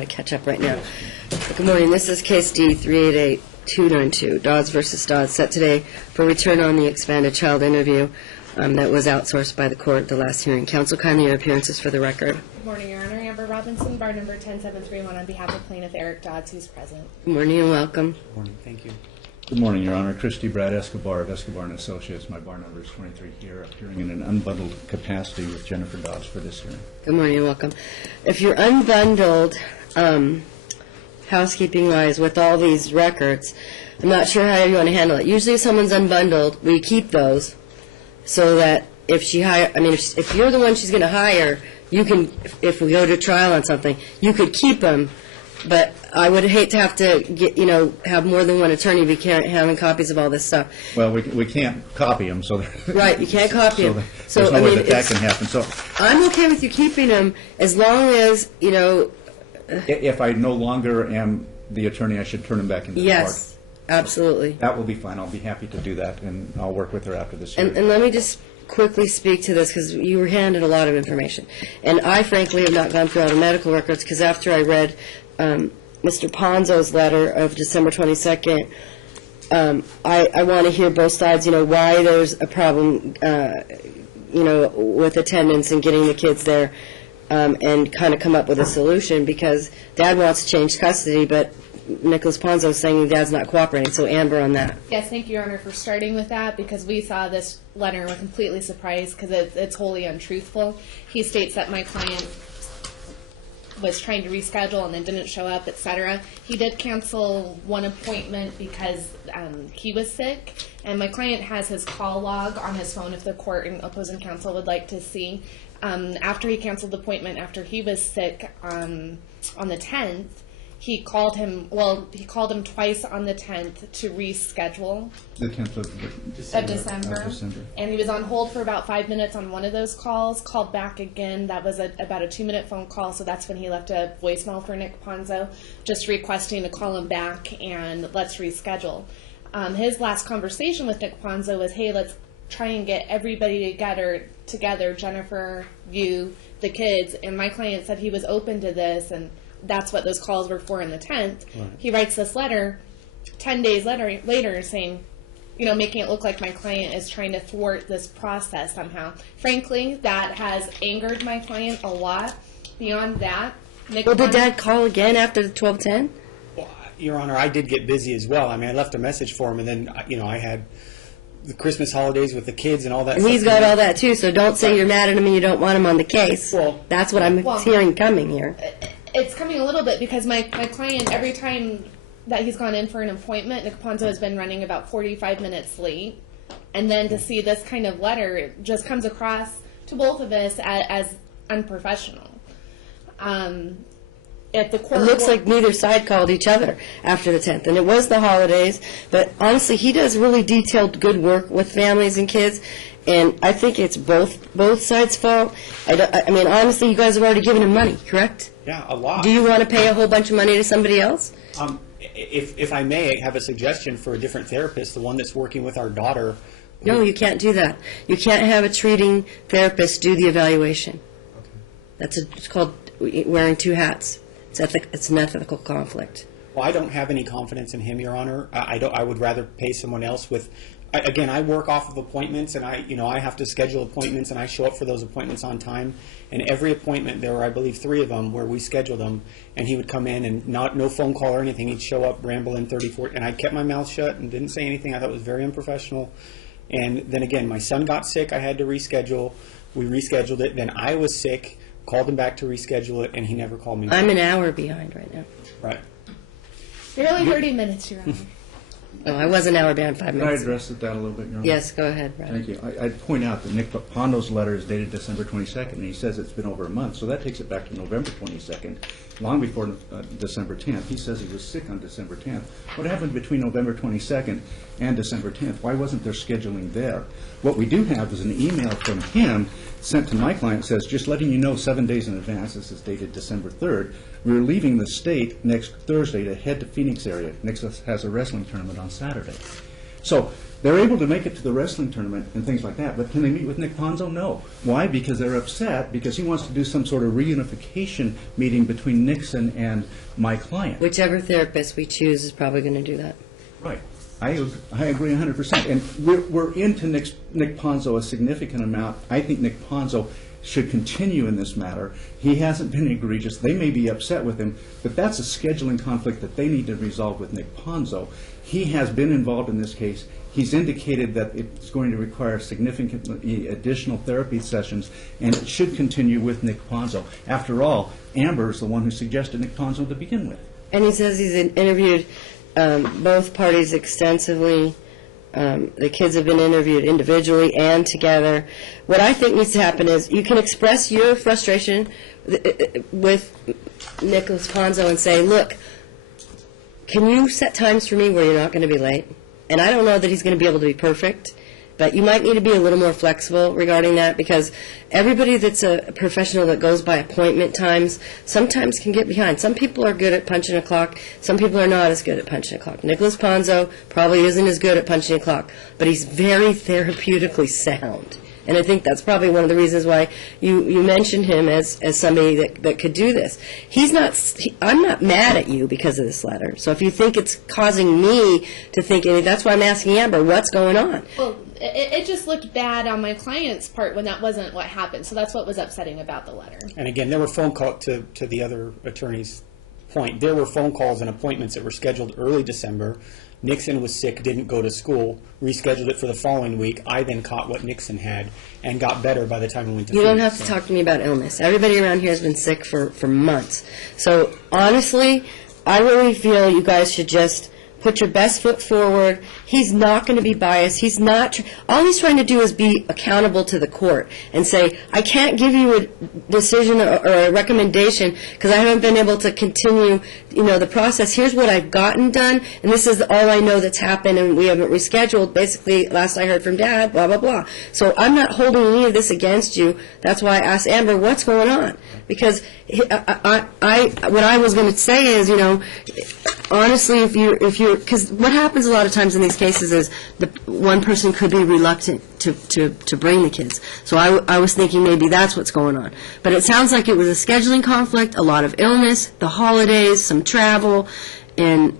To catch up right now. Good morning. This is case D 388292, Dodds versus Dodds, set today for return on the expanded child interview that was outsourced by the court at the last hearing. Counsel, kindly your appearances for the record. Good morning, Your Honor. Amber Robinson, bar number 10731, on behalf of plaintiff Eric Dodds, who's present. Good morning and welcome. Good morning. Thank you. Good morning, Your Honor. Christy Brad Escobar of Escobar & Associates. My bar number is 23 here, appearing in an unbundled capacity with Jennifer Dodds for this hearing. Good morning and welcome. If you're unbundled, housekeeping-wise, with all these records, I'm not sure how you want to handle it. Usually if someone's unbundled, we keep those so that if she if you're the one she's going to hire, you can, if we go to trial on something, you could keep them. But I would hate to have to get, have more than one attorney be having copies of all this stuff. Well, we can't copy them, so right, you can't copy them. So there's no way that can happen. So I'm okay with you keeping them as long as if I no longer am the attorney, I should turn them back into the court. Yes, absolutely. That will be fine. I'll be happy to do that, and I'll work with her after this hearing. And let me just quickly speak to this, because you were handed a lot of information. And I, frankly, have not gone through all the medical records, because after I read Mr. Ponzo's letter of December 22nd, I want to hear both sides, why there's a problem, with attendance and getting the kids there, and kind of come up with a solution, because Dad wants to change custody, but Nicholas Ponzo is saying Dad's not cooperating. So Amber on that. Yes, thank you, Your Honor, for starting with that, because we saw this letter and were completely surprised because it's wholly untruthful. He states that my client was trying to reschedule and then didn't show up, etc. He did cancel one appointment because he was sick, and my client has his call log on his phone if the court and opposing counsel would like to see. After he canceled the appointment, after he was sick on the 10th, he called him twice on the 10th to reschedule. The 10th of December. And he was on hold for about 5 minutes on one of those calls, called back again. That was about a 2-minute phone call, so that's when he left a voicemail for Nick Ponzo, just requesting to call him back and let's reschedule. His last conversation with Nick Ponzo was, hey, let's try and get everybody together, Jennifer, you, the kids, and my client said he was open to this, and that's what those calls were for on the 10th. Right. He writes this letter 10 days later saying, making it look like my client is trying to thwart this process somehow. Frankly, that has angered my client a lot. Beyond that, Nick did Dad call again after the 12:10? Well, Your Honor, I did get busy as well. I left a message for him, and then, I had the Christmas holidays with the kids and all that. And he's got all that too, so don't say you're mad at him and you don't want him on the case. Well, that's what I'm hearing coming here. It's coming a little bit because my client, every time that he's gone in for an appointment, Nick Ponzo has been running about 45 minutes late. And then to see this kind of letter, it just comes across to both of us as unprofessional. At the court, it looks like neither side called each other after the 10th. And it was the holidays, but honestly, he does really detailed good work with families and kids. And I think it's both sides' fault. Honestly, you guys have already given him money, correct? Yeah, a lot. Do you want to pay a whole bunch of money to somebody else? If I may, have a suggestion for a different therapist, the one that's working with our daughter. No, you can't do that. You can't have a treating therapist do the evaluation. Okay. It's called wearing two hats. It's an ethical conflict. Well, I don't have any confidence in him, Your Honor. I would rather pay someone else with. Again, I work off of appointments, and I have to schedule appointments, and I show up for those appointments on time. And every appointment, there were, I believe, 3 of them where we scheduled them, and he would come in and no phone call or anything. He'd show up, ramble in 30, 40, and I kept my mouth shut and didn't say anything. I thought it was very unprofessional. And then again, my son got sick. I had to reschedule. We rescheduled it. Then I was sick, called him back to reschedule it, and he never called me back. I'm an hour behind right now. Right. Barely 30 minutes, Your Honor. No, I was an hour behind 5 minutes. Can I address that a little bit, Your Honor? Yes, go ahead, Brad. Thank you. I'd point out that Nick Pondo's letter is dated December 22nd, and he says it's been over a month, so that takes it back to November 22nd, long before December 10th. He says he was sick on December 10th. What happened between November 22nd and December 10th? Why wasn't there scheduling there? What we do have is an email from him sent to my client that says, just letting you know 7 days in advance, this is dated December 3rd, we're leaving the state next Thursday to head to Phoenix area. Nick has a wrestling tournament on Saturday. So They're able to make it to the wrestling tournament and things like that, but can they meet with Nick Ponzo? No. Why? Because they're upset because he wants to do some sort of reunification meeting between Nixon and my client. Whichever therapist we choose is probably going to do that. Right. I agree 100%. And we're into Nick Ponzo a significant amount. I think Nick Ponzo should continue in this matter. He hasn't been egregious. They may be upset with him, but that's a scheduling conflict that they need to resolve with Nick Ponzo. He has been involved in this case. He's indicated that it's going to require significantly additional therapy sessions, and it should continue with Nick Ponzo. After all, Amber is the one who suggested Nick Ponzo to begin with. And he says he's interviewed both parties extensively. The kids have been interviewed individually and together. What I think needs to happen is you can express your frustration with Nicholas Ponzo and say, look, can you set times for me where you're not going to be late? And I don't know that he's going to be able to be perfect, but you might need to be a little more flexible regarding that, because everybody that's a professional that goes by appointment times sometimes can get behind. Some people are good at punching a clock. Some people are not as good at punching a clock. Nicholas Ponzo probably isn't as good at punching a clock, but he's very therapeutically sound. And I think that's probably one of the reasons why you mentioned him as somebody that could do this. I'm not mad at you because of this letter. So if you think it's causing me to think, and that's why I'm asking Amber, what's going on? Well, it just looked bad on my client's part when that wasn't what happened. So that's what was upsetting about the letter. And again, there were phone calls to the other attorney's point. There were phone calls and appointments that were scheduled early December. Nixon was sick, didn't go to school, rescheduled it for the following week. I then caught what Nixon had and got better by the time we went to You don't have to talk to me about illness. Everybody around here has been sick for months. So honestly, I really feel you guys should just put your best foot forward. He's not going to be biased. He's not. All he's trying to do is be accountable to the court and say, I can't give you a decision or a recommendation because I haven't been able to continue, the process. Here's what I've gotten done, and this is all I know that's happened, and we haven't rescheduled. Basically, last I heard from Dad, blah, blah, blah. So I'm not holding any of this against you. That's why I asked Amber, what's going on? Because what I was going to say is, honestly, if you're, because what happens a lot of times in these cases is one person could be reluctant to bring the kids. So I was thinking maybe that's what's going on. But it sounds like it was a scheduling conflict, a lot of illness, the holidays, some travel, and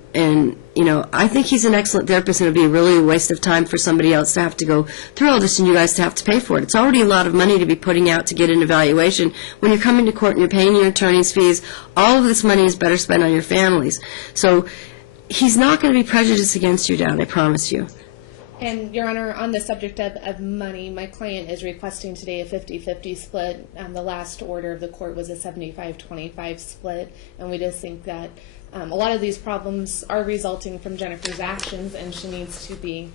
I think he's an excellent therapist, and it would be really a waste of time for somebody else to have to go through all this and you guys to have to pay for it. It's already a lot of money to be putting out to get an evaluation. When you're coming to court and you're paying your attorney's fees, all of this money is better spent on your families. So he's not going to be prejudiced against you, Dad, I promise you. And, Your Honor, on the subject of money, my client is requesting today a 50-50 split. The last order of the court was a 75-25 split, and we just think that a lot of these problems are resulting from Jennifer's actions, and she needs to be.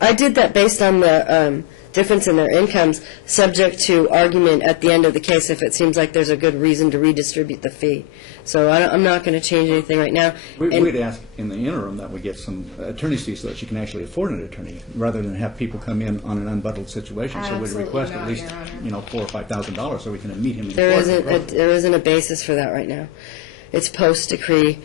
I did that based on the difference in their incomes, subject to argument at the end of the case if it seems like there's a good reason to redistribute the fee. So I'm not going to change anything right now. We'd ask in the interim that we get some attorney's fees so that she can actually afford an attorney, rather than have people come in on an unbundled situation. So we'd request at least $4,000 or $5,000 so we can meet him in court. There isn't a basis for that right now. It's post-decree.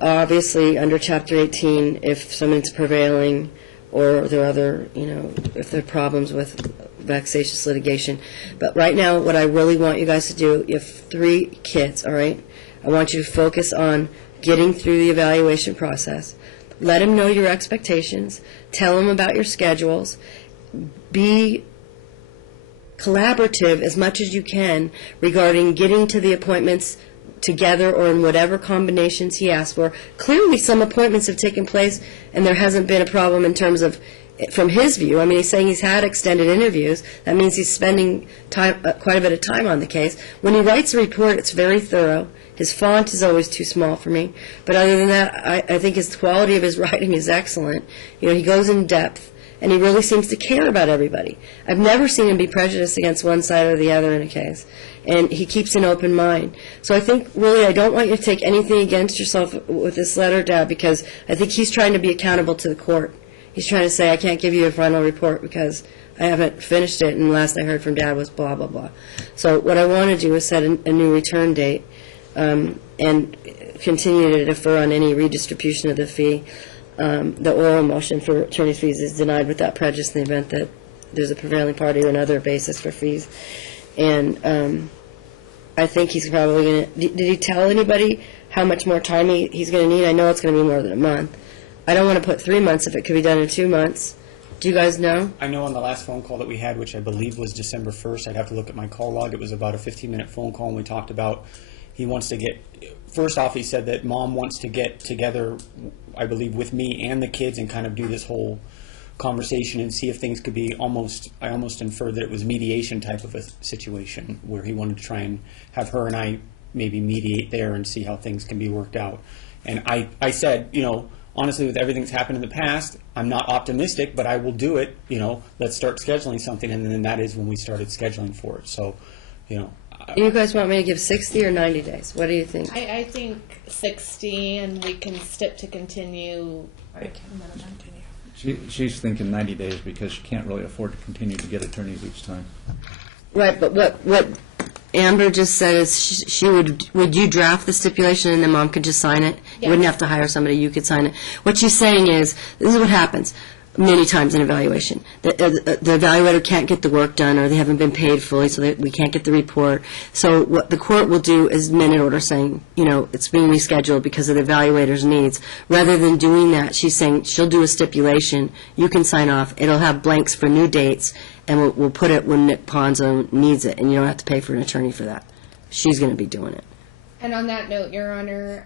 Obviously, under Chapter 18, if someone's prevailing or there are other, if there are problems with vexatious litigation. But right now, what I really want you guys to do, you have 3 kids, all right? I want you to focus on getting through the evaluation process. Let them know your expectations. Tell them about your schedules. Be collaborative as much as you can regarding getting to the appointments together or in whatever combinations he asked for. Clearly some appointments have taken place and there hasn't been a problem in terms of, from his view, I mean, he's saying he's had extended interviews. That means he's spending time, quite a bit of time on the case. When he writes a report, it's very thorough. His font is always too small for me. But other than that, I think his quality of his writing is excellent. He goes in depth, and he really seems to care about everybody. I've never seen him be prejudiced against one side or the other in a case. And he keeps an open mind. So I think, really, I don't want you to take anything against yourself with this letter, Dad, because I think he's trying to be accountable to the court. He's trying to say, I can't give you a final report because I haven't finished it, and last I heard from Dad was blah, blah, blah. So what I want to do is set a new return date and continue to defer on any redistribution of the fee. the oral motion for attorney's fees is denied without prejudice in the event that there's a prevailing party or another basis for fees. And I think he's probably going to, did he tell anybody how much more time he's going to need? I know it's going to be more than a month. I don't want to put 3 months if it could be done in 2 months. Do you guys know? I know on the last phone call that we had, which I believe was December 1st, I'd have to look at my call log, it was about a 15-minute phone call, and we talked about, he wants to get, first off, he said that Mom wants to get together, I believe, with me and the kids and kind of do this whole conversation and see if things could be I almost inferred that it was mediation type of a situation, where he wanted to try and have her and I maybe mediate there and see how things can be worked out. And I said, honestly, with everything that's happened in the past, I'm not optimistic, but I will do it. Let's start scheduling something, and then that is when we started scheduling for it. So, You guys want me to give 60 or 90 days? What do you think? I think 60, and we can stip to continue. She's thinking 90 days because she can't really afford to continue to get attorneys each time. Right, but what Amber just said is she would you draft the stipulation and then Mom could just sign it? You wouldn't have to hire somebody, you could sign it. What she's saying is, this is what happens many times in evaluation. The evaluator can't get the work done, or they haven't been paid fully, so that we can't get the report. So what the court will do is minute order saying, it's being rescheduled because of the evaluator's needs. Rather than doing that, she's saying she'll do a stipulation, you can sign off, it'll have blanks for new dates, and we'll put it when Nick Ponzo needs it, and you don't have to pay for an attorney for that. She's going to be doing it. And on that note, Your Honor,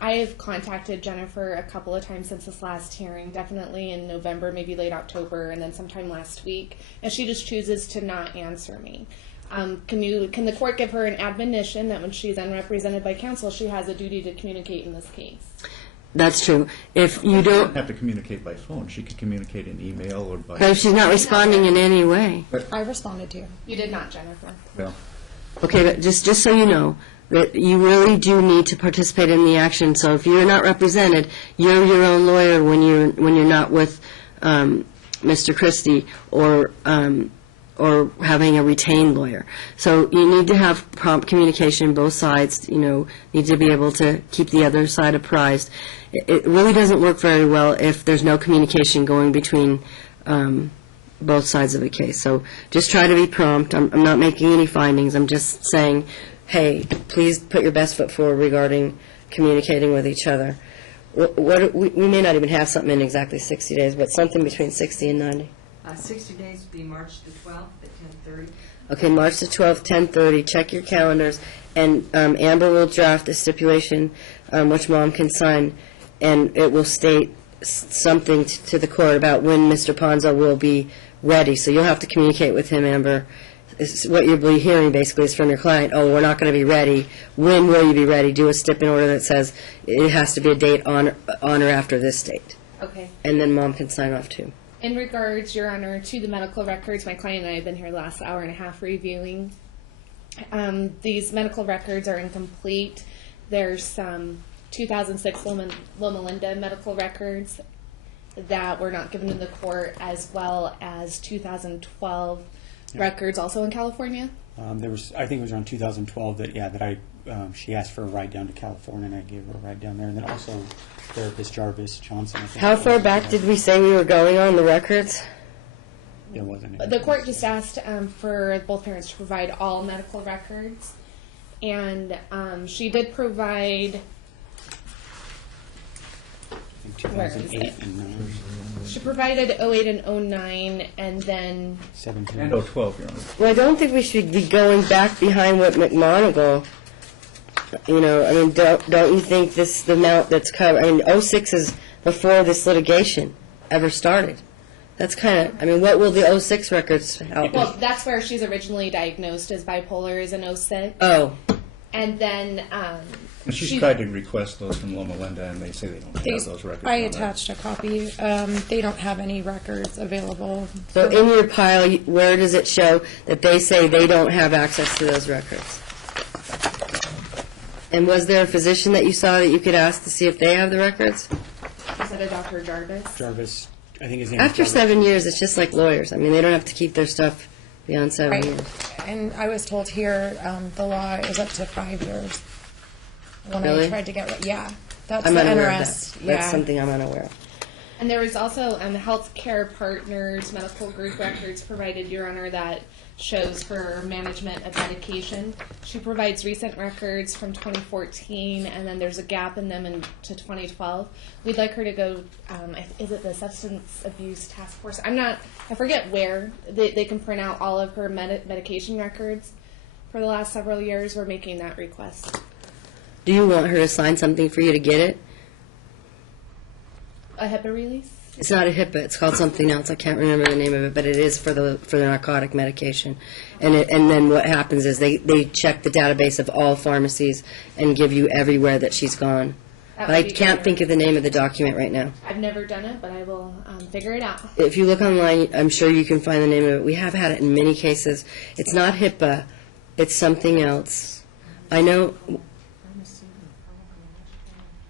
I have contacted Jennifer a couple of times since this last hearing, definitely in November, maybe late October, and then sometime last week, and she just chooses to not answer me. Can the court give her an admonition that when she's unrepresented by counsel, she has a duty to communicate in this case? That's true. If you She don't, doesn't have to communicate by phone. She could communicate in email or by... but if she's not responding in any way. I responded to you. You did not, Jennifer. Well, Okay, but just so you know, that you really do need to participate in the action. So if you're not represented, you're your own lawyer when you're not with Mr. Christie or having a retained lawyer. So you need to have prompt communication. Both sides, need to be able to keep the other side apprised. It really doesn't work very well if there's no communication going between both sides of the case. So just try to be prompt. I'm not making any findings. I'm just saying, hey, please put your best foot forward regarding communicating with each other. We may not even have something in exactly 60 days, but something between 60 and 90. 60 days would be March the 12th at 10:30. Okay, March the 12th, 10:30. Check your calendars. And Amber will draft a stipulation, which Mom can sign, and it will state something to the court about when Mr. Ponzo will be ready. So you'll have to communicate with him, Amber. What you'll be hearing basically is from your client, oh, we're not going to be ready. When will you be ready? Do a stip in order that says it has to be a date on or after this date. Okay. And then Mom can sign off too. In regards, Your Honor, to the medical records, my client and I have been here the last hour and a half reviewing. These medical records are incomplete. There's some 2006 Loma Linda medical records that were not given to the court, as well as 2012 records also in California. There was, I think it was around 2012 that she asked for a ride down to California, and I gave her a ride down there. And then also therapist Jarvis Johnson. I think How far back did we say we were going on the records? There wasn't any. The court just asked for both parents to provide all medical records, and she did provide. Where is 2008 it? and 9. She provided 08 and 09, and then 17. and 012, Your Honor. Well, I don't think we should be going back behind what McMonigal, don't you think the amount that's covered, 06 is before this litigation ever started. That's kind of, what will the 06 records help? well, that's where she's originally diagnosed as bipolar, is in 06. Oh, And then And she's tried to request those from Loma Linda, and they say they don't have those records. I on there. attached a copy. They don't have any records available. so in your pile, where does it show that they say they don't have access to those records? And was there a physician that you saw that you could ask to see if they have the records? is that a Dr. Jarvis? Jarvis, I think his name is After Jarvis. 7 years, it's just like lawyers. They don't have to keep their stuff beyond 7 Right. years. And I was told here the law is up to 5 years. When Really? I tried to get that's I'm the unaware of NRS. that. That's something I'm unaware of. And there was also healthcare partners, medical group records provided, Your Honor, that shows her management of medication. She provides recent records from 2014, and then there's a gap in them to 2012. We'd like her to go, is it the Substance Abuse Task Force? I forget where. They can print out all of her medication records for the last several years. We're making that request. Do you want her to sign something for you to get it? A HIPAA release? It's not a HIPAA. It's called something else. I can't remember the name of it, but it is for the narcotic medication. And then what happens is they check the database of all pharmacies and give you everywhere that she's gone. But I can't think of the name of the document right now. I've never done it, but I will figure it out. If you look online, I'm sure you can find the name of it. We have had it in many cases. It's not HIPAA. It's something else. I know.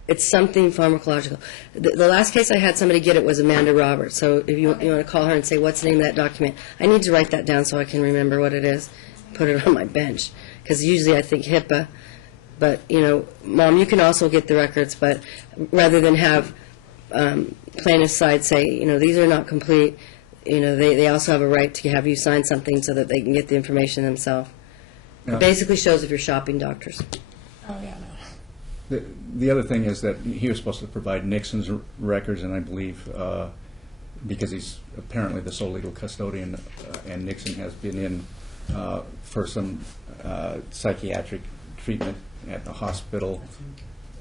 It's something pharmacological. The last case I had somebody get it was Amanda Roberts. So if you want to call her and say, what's the name of that document? I need to write that down so I can remember what it is, put it on my bench. Because usually I think HIPAA. But, Mom, you can also get the records, but rather than have plaintiff's side say, these are not complete, they also have a right to have you sign something so that they can get the information themselves. Yeah. It basically shows if you're shopping doctors. Oh, yeah, no. The other thing is that he was supposed to provide Nixon's records, and I believe, because he's apparently the sole legal custodian, and Nixon has been in for some psychiatric treatment at the hospital,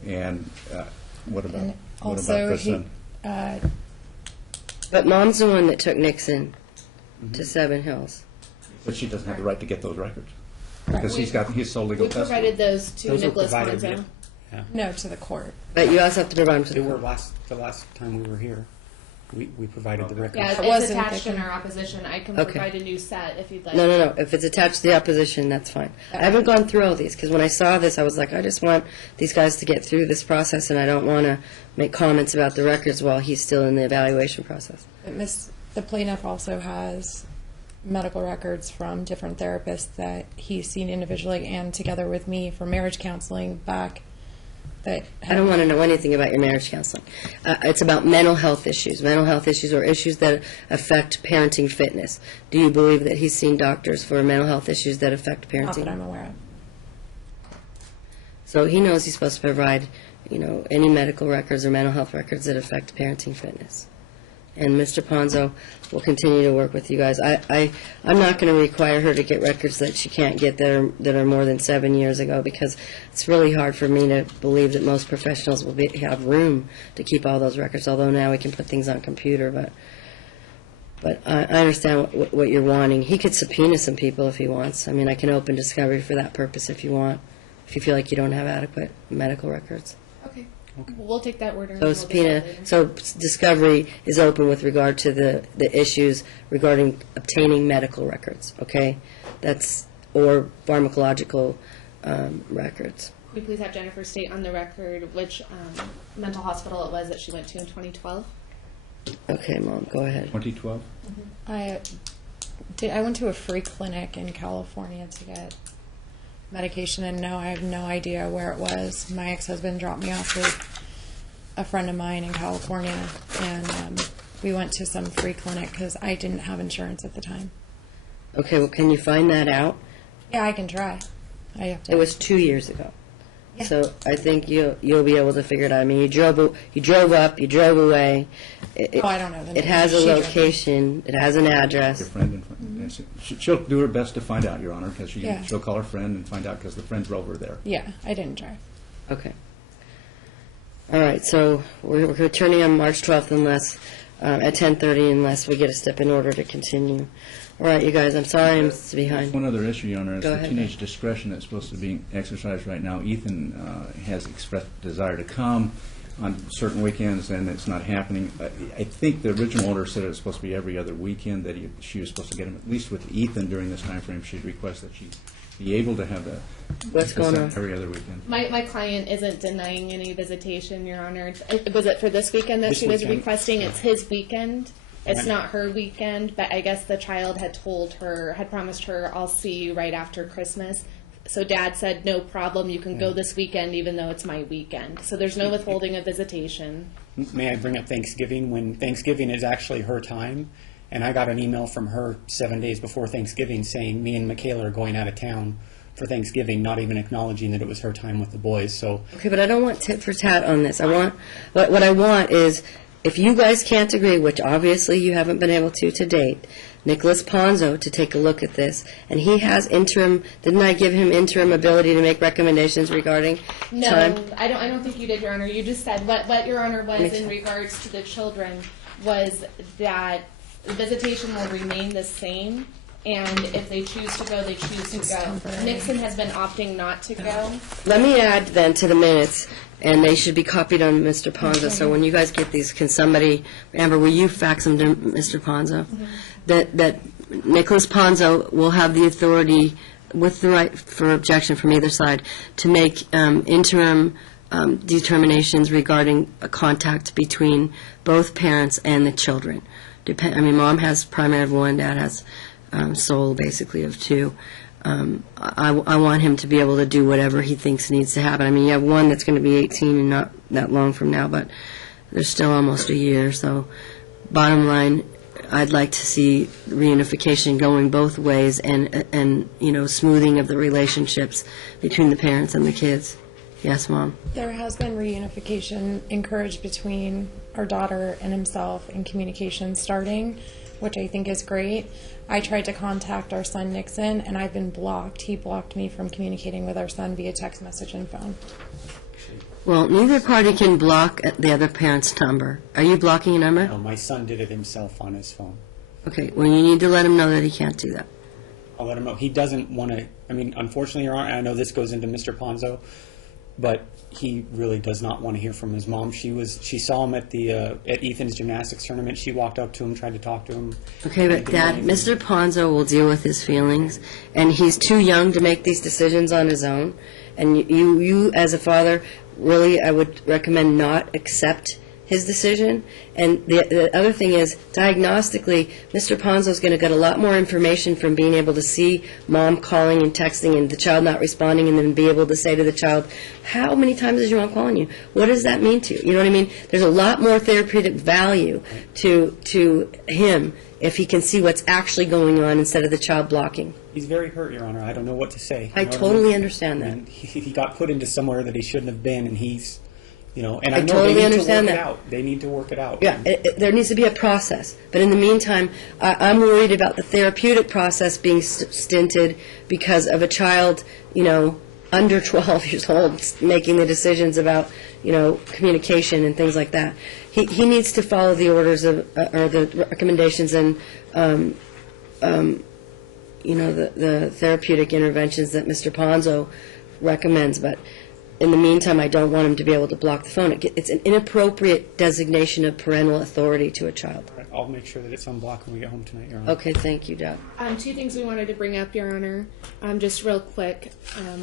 and what about her son? But Mom's the one that took Nixon to Seven Hills. But she doesn't have the right to get those records, because he's got his sole legal We custody. provided those to Those were Nicholas provided, Ponzo. yeah. No, to the court. But you also have to provide them to They the were court. the last time we were here. We provided the records. Yeah, It it's wasn't attached in taken. our opposition. I can Okay. provide a new set if you'd like. No. If it's attached to the opposition, that's fine. I haven't gone through all these, because when I saw this, I was like, I just want these guys to get through this process, and I don't want to make comments about the records while he's still in the evaluation process. But the plaintiff also has medical records from different therapists that he's seen individually and together with me for marriage counseling back. That I don't want to know anything about your marriage counseling. It's about mental health issues or issues that affect parenting fitness. Do you believe that he's seen doctors for mental health issues that affect Not that parenting? I'm aware of. So he knows he's supposed to provide, any medical records or mental health records that affect parenting fitness. And Mr. Ponzo will continue to work with you guys. I'm not going to require her to get records that she can't get that are more than 7 years ago, because it's really hard for me to believe that most professionals will have room to keep all those records, although now we can put things on computer. But I understand what you're wanting. He could subpoena some people if he wants. I mean, I can open discovery for that purpose if you want, if you feel like you don't have adequate medical records. Okay. We'll take that order. and So we'll subpoena, decide later. so discovery is open with regard to the issues regarding obtaining medical records, okay? Or pharmacological records. Could we please have Jennifer state on the record which mental hospital it was that she went to in 2012? Okay, Mom, go ahead. I2012? went to a free clinic in California to get medication, and no, I have no idea where it was. My ex-husband dropped me off with a friend of mine in California, and we went to some free clinic because I didn't have insurance at the time. Okay, well, can you find that out? Yeah, I can try. I have to. It was 2 years ago. Yeah. So I think you'll be able to figure it out. I mean, you drove up, you drove away. Oh, I don't know the It name. has a She drove me. location, it has an Your address. friend she'll do her best to find out, Your Honor, because Yeah. she'll call her friend and find out, because the friend drove her there. Yeah, I didn't drive. Okay. All right, so we're returning on March 12th at 10:30 unless we get a step in order to continue. All right, you guys, I'm sorry I'm behind. One other issue, Your Honor, is Go the ahead. teenage discretion that's supposed to be exercised right now. Ethan has expressed desire to come on certain weekends, and it's not happening. I think the original order said it was supposed to be every other weekend, that she was supposed to get him, at least with Ethan during this time frame. She'd request that she be able to have that. What's going on? Every other weekend. My client isn't denying any visitation, Your Honor. Was it for this weekend that This she was weekend. requesting? It's his weekend. It's Right. not her weekend, but I guess the child had promised her, I'll see you right after Christmas. So Dad said, no problem, you can go this weekend even though it's my weekend. So there's no withholding of visitation. May I bring up Thanksgiving, when Thanksgiving is actually her time? And I got an email from her 7 days before Thanksgiving saying me and Michaela are going out of town for Thanksgiving, not even acknowledging that it was her time with the boys. So Okay, but I don't want tit for tat on this. I want, what I want is, if you guys can't agree, which obviously you haven't been able to date, Nicholas Ponzo to take a look at this, and he has interim, didn't I give him interim ability to make recommendations regarding No, time? I don't think you did, Your Honor. You just said what Your Honor was Makes in sense. regards to the children was that visitation will remain the same, and if they choose to go, they choose to go. temporary. Nixon has been opting not to go. Let me add then to the minutes, and they should be copied on Mr. Ponzo, so when you guys get these, can somebody, Amber, will you fax them to Mr. Ponzo? That Nicholas Ponzo will have the authority, with the right for objection from either side, to make interim determinations regarding a contact between both parents and the children. Mom has primary of one, Dad has sole, basically, of two. I want him to be able to do whatever he thinks needs to happen. I mean, you have one that's going to be 18 and not that long from now, but there's still almost a year. So bottom line, I'd like to see reunification going both ways and smoothing of the relationships between the parents and the kids. Yes, Mom? There has been reunification encouraged between our daughter and himself and communication starting, which I think is great. I tried to contact our son Nixon, and I've been blocked. He blocked me from communicating with our son via text message and phone. Well, neither party can block the other parent's number. Are you blocking a number? no, my son did it himself on his phone. Okay, well, you need to let him know that he can't do that. I'll let him know. He doesn't want to, unfortunately, Your Honor, I know this goes into Mr. Ponzo, but he really does not want to hear from his mom. She saw him at Ethan's gymnastics tournament. She walked up to him, tried to talk to him. Okay, but Dad, Mr. Ponzo will deal with his feelings, and he's too young to make these decisions on his own. And you as a father, really, I would recommend not accept his decision. And the other thing is, diagnostically, Mr. Ponzo's going to get a lot more information from being able to see Mom calling and texting and the child not responding, and then be able to say to the child, how many times is your mom calling you? What does that mean to you? You know what I mean? There's a lot more therapeutic value to him if he can see what's actually going on instead of the child blocking. He's very hurt, Your Honor. I don't know what to say. I You know what totally mean? understand that. And he got put into somewhere that he shouldn't have been, and he's, and I I know totally they need understand to work that. it out. They need to work it out. Yeah, there needs to be a process. But in the meantime, I'm worried about the therapeutic process being stinted because of a child, under 12 years old, making the decisions about, communication and things like that. He needs to follow the orders of, or the recommendations and, the therapeutic interventions that Mr. Ponzo recommends. But in the meantime, I don't want him to be able to block the phone. It's an inappropriate designation of parental authority to a child. I'll make sure that it's unblocked when we get home tonight, Your Honor. Okay, thank you, Dad. Two things we wanted to bring up, Your Honor, just real quick. I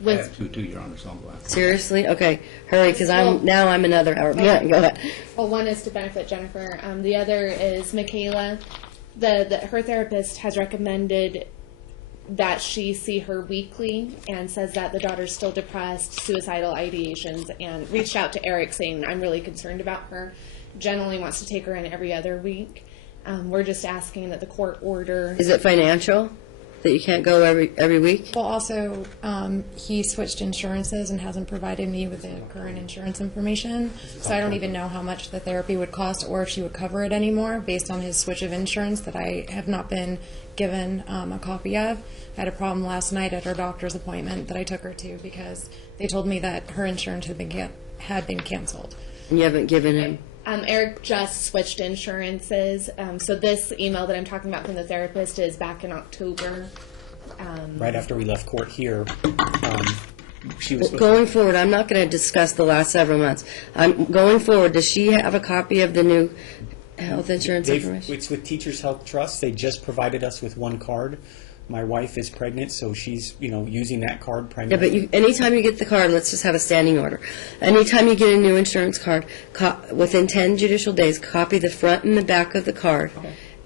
With have two, Your Honor, so I'll go after. Seriously? Okay, hurry, because Well- I'm another hour. Yeah, go ahead. Well, one is to benefit Jennifer. The other is Michaela. Her therapist has recommended that she see her weekly and says that the daughter's still depressed, suicidal ideations, and reached out to Eric saying, I'm really concerned about her. Generally wants to take her in every other week. We're just asking that the court order. Is it financial, that you can't go every week? Well, also, he switched insurances and hasn't provided me with the current insurance information, so I don't even know how much the therapy would cost or if she would cover it anymore based on his switch of insurance that I have not been given a copy of. I had a problem last night at her doctor's appointment that I took her to because they told me that her insurance had been canceled. And you haven't given him? Eric just switched insurances. So this email that I'm talking about from the therapist is back in October. Right after we left court here, she was supposed Going forward, I'm not going to discuss the last several months. Going forward, does she have a copy of the new health insurance information? It's with Teachers Health Trust. They just provided us with one card. My wife is pregnant, so she's, using that card Yeah, primarily. but anytime you get the card, let's just have a standing order. Anytime you get a new insurance card, within 10 judicial days, copy the front and the back of the card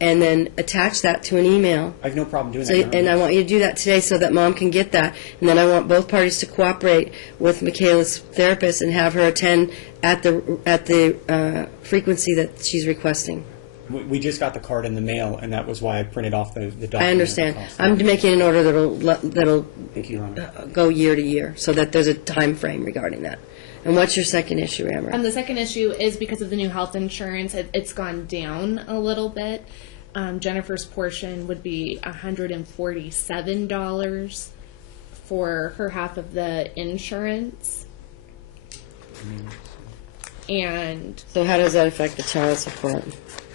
and then attach that to an email. I have no problem doing So, that. Your and I Honor. want you to do that today so that Mom can get that. And then I want both parties to cooperate with Michaela's therapist and have her attend at the frequency that she's requesting. We just got the card in the mail, and that was why I printed off the document. I understand. Also. I'm making an order that'll Thank you, Your Honor. go year to year, so that there's a time frame regarding that. And what's your second issue, Amber? The second issue is because of the new health insurance, it's gone down a little bit. Jennifer's portion would be $147 for her half of the insurance. And So how does that affect the child support?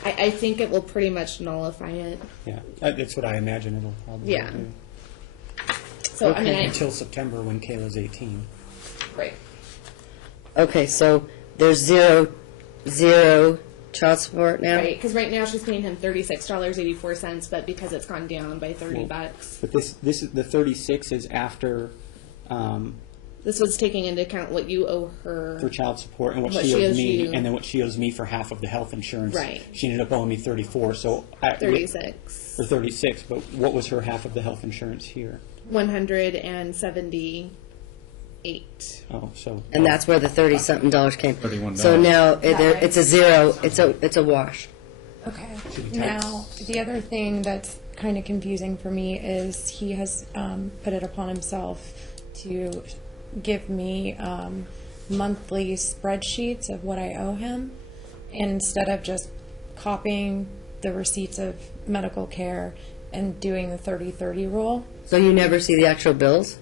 I think it will pretty much nullify it. Yeah, that's what I imagine it'll probably Yeah. do. So, I mean, Until September when Kayla's 18. right. Okay, so there's zero child support now? Right, because right now she's paying him $36.84, but because it's gone down by $30. But this is the 36 is after This was taking into account what you owe her. for child support and what What she she owes owes me, you. and then what she owes me for half of the health insurance. Right. She ended up owing me 34, so 36. or 36. But what was her half of the health insurance here? 178. Oh, so And that's where the 30-something dollars came. $31. So now right? it's a zero, it's a wash. Okay. be taxed. Now, the other thing that's kind of confusing for me is he has put it upon himself to give me monthly spreadsheets of what I owe him, instead of just copying the receipts of medical care and doing the 30/30 rule. So you never see the actual bills?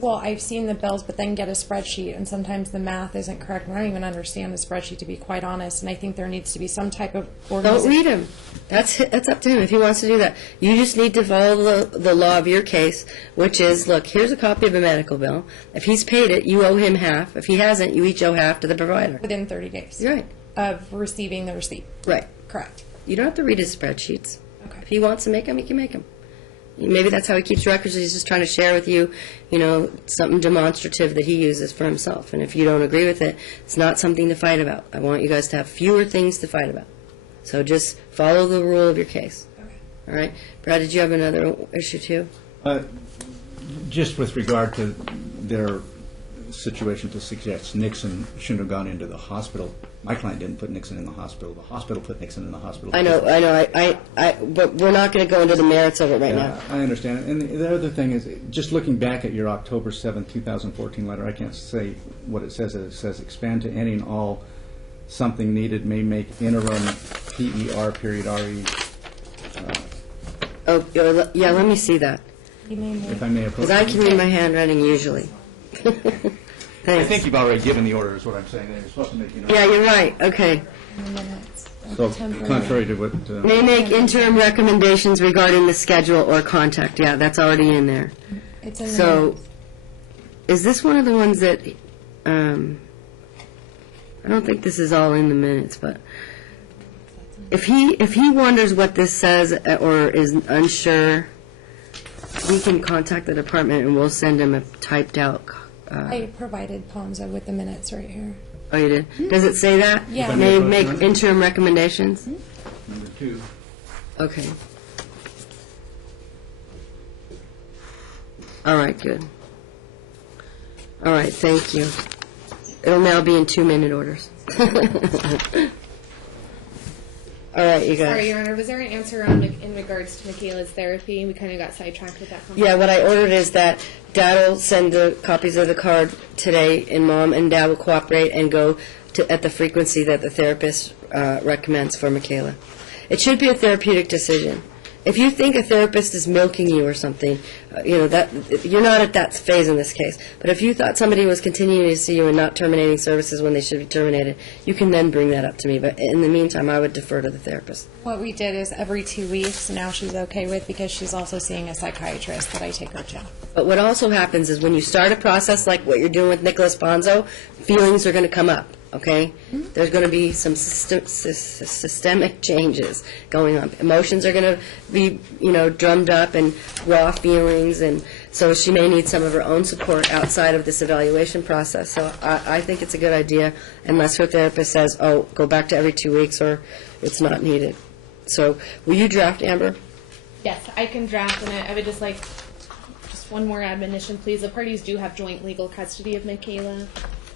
Well, I've seen the bills, but then get a spreadsheet, and sometimes the math isn't correct. And I don't even understand the spreadsheet, to be quite honest. And I think there needs to be some type of Don't organization. read him. That's up to him if he wants to do that. You just need to follow the law of your case, which is, look, here's a copy of a medical bill. If he's paid it, you owe him half. If he hasn't, you each owe half to the provider. Within 30 days Right, of receiving the receipt. right. Correct. You don't have to read his spreadsheets. Okay. If he wants to make them, he can make them. Maybe that's how he keeps records. He's just trying to share with you, something demonstrative that he uses for himself. And if you don't agree with it, it's not something to fight about. I want you guys to have fewer things to fight about. So just follow the rule of your case. Okay. All right? Brad, did you have another issue too? Just with regard to their situation to suggest Nixon shouldn't have gone into the hospital. My client didn't put Nixon in the hospital. The hospital put Nixon in the hospital. I know, but we're not going to go into the merits of it right Yeah, now. I understand. And the other thing is, just looking back at your October 7th, 2014 letter, I can't say what it says. It says, expand to any and all something needed may make interim PER period RE. Oh, yeah, let me see that. You may make If I may approach. Because I can read my handwriting usually. I Thanks. think you've already given the order, is what I'm saying. You're supposed to make, Yeah, you're right. Okay. in the minutes. So Temporary. contrary to what. May make interim recommendations regarding the schedule or contact. Yeah, that's already in there. It's in the So, minutes. is this one of the ones that, I don't think this is all in the minutes, but if he wonders what this says or is unsure, he can contact the department and we'll send him a typed out. I provided Ponza with the minutes right here. Oh, you did? Does it say that? Yeah. May make interim recommendations? Number 2. Okay. All right, good. All right, thank you. It'll now be in 2-minute orders. All right, you Sorry, guys. Your Honor, was there an answer in regards to Michaela's therapy? We kind of got sidetracked with that. Yeah, what I ordered is that Dad will send the copies of the card today, and Mom and Dad will cooperate and go at the frequency that the therapist recommends for Michaela. It should be a therapeutic decision. If you think a therapist is milking you or something, that you're not at that phase in this case. But if you thought somebody was continuing to see you and not terminating services when they should be terminated, you can then bring that up to me. But in the meantime, I would defer to the therapist. What we did is every 2 weeks, now she's okay with, because she's also seeing a psychiatrist that I take her to. But what also happens is when you start a process like what you're doing with Nicholas Ponzo, feelings are going to come up, okay? There's going to be some systemic changes going on. Emotions are going to be, drummed up, and raw feelings, and so she may need some of her own support outside of this evaluation process. So I think it's a good idea, unless her therapist says, oh, go back to every 2 weeks, or it's not needed. So will you draft, Amber? Yes, I can draft, and I would just like, just one more admonition, please. The parties do have joint legal custody of Michaela,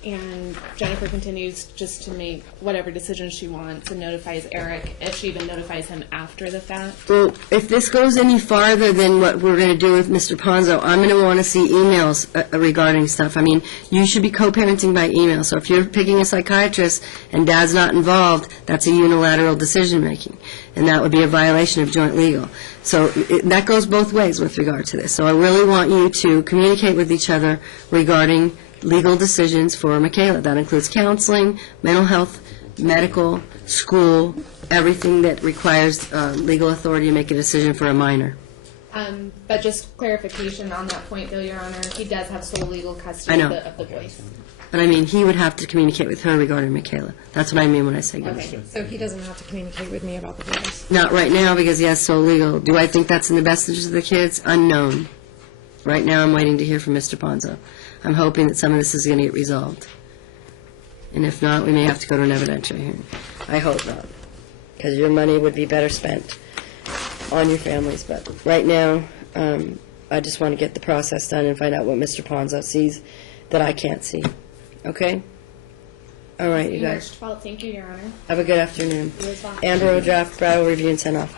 and Jennifer continues just to make whatever decision she wants and notifies Eric, if she even notifies him after the fact. Well, if this goes any farther than what we're going to do with Mr. Ponzo, I'm going to want to see emails regarding stuff. I mean, you should be co-parenting by email. So if you're picking a psychiatrist and Dad's not involved, that's a unilateral decision-making, and that would be a violation of joint legal. So that goes both ways with regard to this. So I really want you to communicate with each other regarding legal decisions for Michaela. That includes counseling, mental health, medical, school, everything that requires legal authority to make a decision for a minor. But just clarification on that point, though, Your Honor, he does have sole legal custody I know. of the boys. But I mean, he would have to communicate with her regarding Michaela. That's what I mean when I say go. Okay. So he doesn't have to communicate with me about the boys. Not right now because he has sole legal. Do I think that's in the best interest of the kids? Unknown. Right now, I'm waiting to hear from Mr. Ponzo. I'm hoping that some of this is going to get resolved. And if not, we may have to go to an evidentiary hearing. I hope not, because your money would be better spent on your families. But right now, I just want to get the process done and find out what Mr. Ponzo sees that I can't see. Okay? All right, you March guys. 12th, thank you, Your Honor. Have a good afternoon. You as well. Amber will draft, Brad will review and send off.